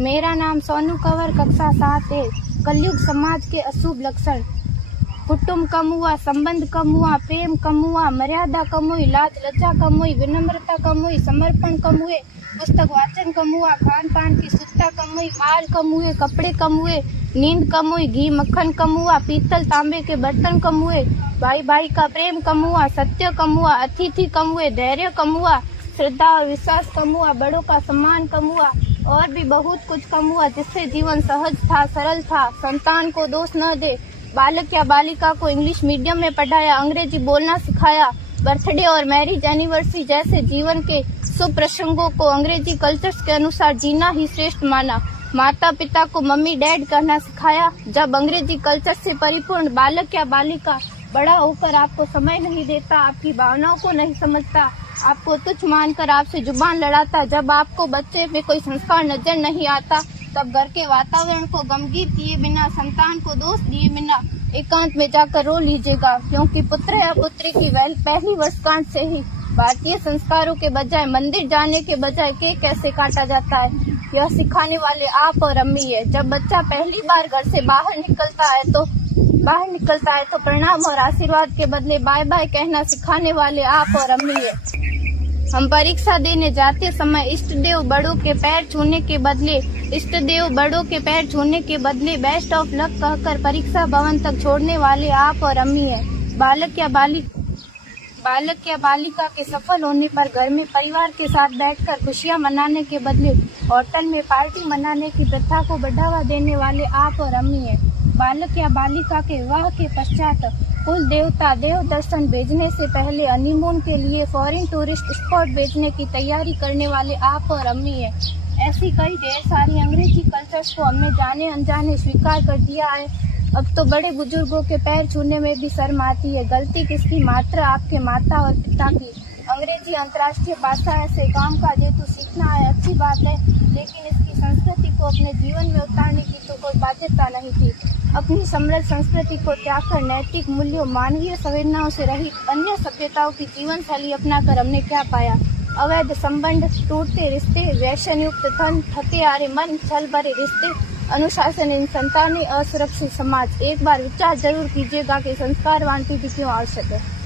मेरा नाम सोनू कंवर, कक्षा 7 है। कलयुग समाज के अशुभ लक्षण। कुटुंब कम हुआ, संबंध कम हुआ, प्रेम कम हुआ, मर्यादा कम हुई, लाज लज्जा कम हुई, विनम्रता कम हुई, समर्पण कम हुए, पुस्तक वाचन कम हुआ, खान पान की शुद्धता कम हुई, बाल कम हुए, कपड़े कम हुए, नींद कम हुई, घी मक्खन कम हुआ, पीतल तांबे के बर्तन कम हुए, भाई भाई का प्रेम कम हुआ, सत्य कम हुआ, अतिथि कम हुए, धैर्य कम हुआ, श्रद्धा और विश्वास कम हुआ, बड़ों का सम्मान कम हुआ और भी बहुत कुछ कम हुआ, जिससे जीवन सहज था, सरल था। संतान को दोष न दे। बालक या बालिका को इंग्लिश मीडियम में पढ़ाया, अंग्रेजी बोलना सिखाया, बर्थडे और मैरिज एनिवर्सरी जैसे जीवन के शुभ प्रसंगों को अंग्रेजी कल्चर्स के अनुसार जीना ही श्रेष्ठ माना। माता पिता को मम्मी डैड कहना सिखाया। जब अंग्रेजी कल्चर से परिपूर्ण बालक या बालिका बड़ा होकर आपको समय नहीं देता, आपकी भावनाओं को नहीं समझता, आपको तुच्छ मानकर आपसे जुबान लड़ाता, जब आपको बच्चे में कोई संस्कार नजर नहीं आता, तब घर के वातावरण को गमगीन किए बिना, संतान को दोष दिए बिना एकांत में जाकर रो लीजिएगा, क्योंकि पुत्र या पुत्री की पहली वर्षगांठ से ही भारतीय संस्कारों के बजाय, मंदिर जाने के बजाय केक कैसे काटा जाता है, यह सिखाने वाले आप और अम्मी है। जब बच्चा पहली बार घर से बाहर निकलता है तो प्रणाम और आशीर्वाद के बदले बाय बाय कहना सिखाने वाले आप और अम्मी है। हम परीक्षा देने जाते समय इष्ट देव बड़ों के पैर छूने के बदले बेस्ट ऑफ लक कहकर परीक्षा भवन तक छोड़ने वाले आप और अम्मी है। बालक या बालिका के सफल होने पर घर में परिवार के साथ बैठकर खुशियां मनाने के बदले होटल में पार्टी मनाने की प्रथा को बढ़ावा देने वाले आप और अम्मी है। बालक या बालिका के विवाह के पश्चात कुल देवता देव दर्शन भेजने से पहले हनीमून के लिए फॉरेन टूरिस्ट स्पॉट भेजने की तैयारी करने वाले आप और अम्मी है। ऐसी कई ढेर सारी अंग्रेजी कल्चर्स को हमने जाने अनजाने स्वीकार कर दिया है। अब तो बड़े बुजुर्गों के पैर छूने में भी शर्म आती है। गलती किसकी? मात्र आपके माता और पिता की। अंग्रेजी अंतर्राष्ट्रीय भाषा है, से काम का जेतु सीखना है, अच्छी बात है, लेकिन इसकी संस्कृति को अपने जीवन में उतारने की तो कोई बाध्यता नहीं थी। अपनी समृद्ध संस्कृति को त्याग कर नैतिक मूल्यों, मानवीय संवेदनाओं से रहित अन्य सभ्यताओं की जीवन शैली अपनाकर हमने क्या पाया? अवैध संबंध, टूटते रिश्ते, व्यसन युक्त धन, थके हारे मन, छल भरे रिश्ते, अनुशासनहीन संतानें, असुरक्षित समाज। एक बार विचार जरूर कीजिएगा कि संस्कारवान पीढ़ी क्यों आवश्यक है।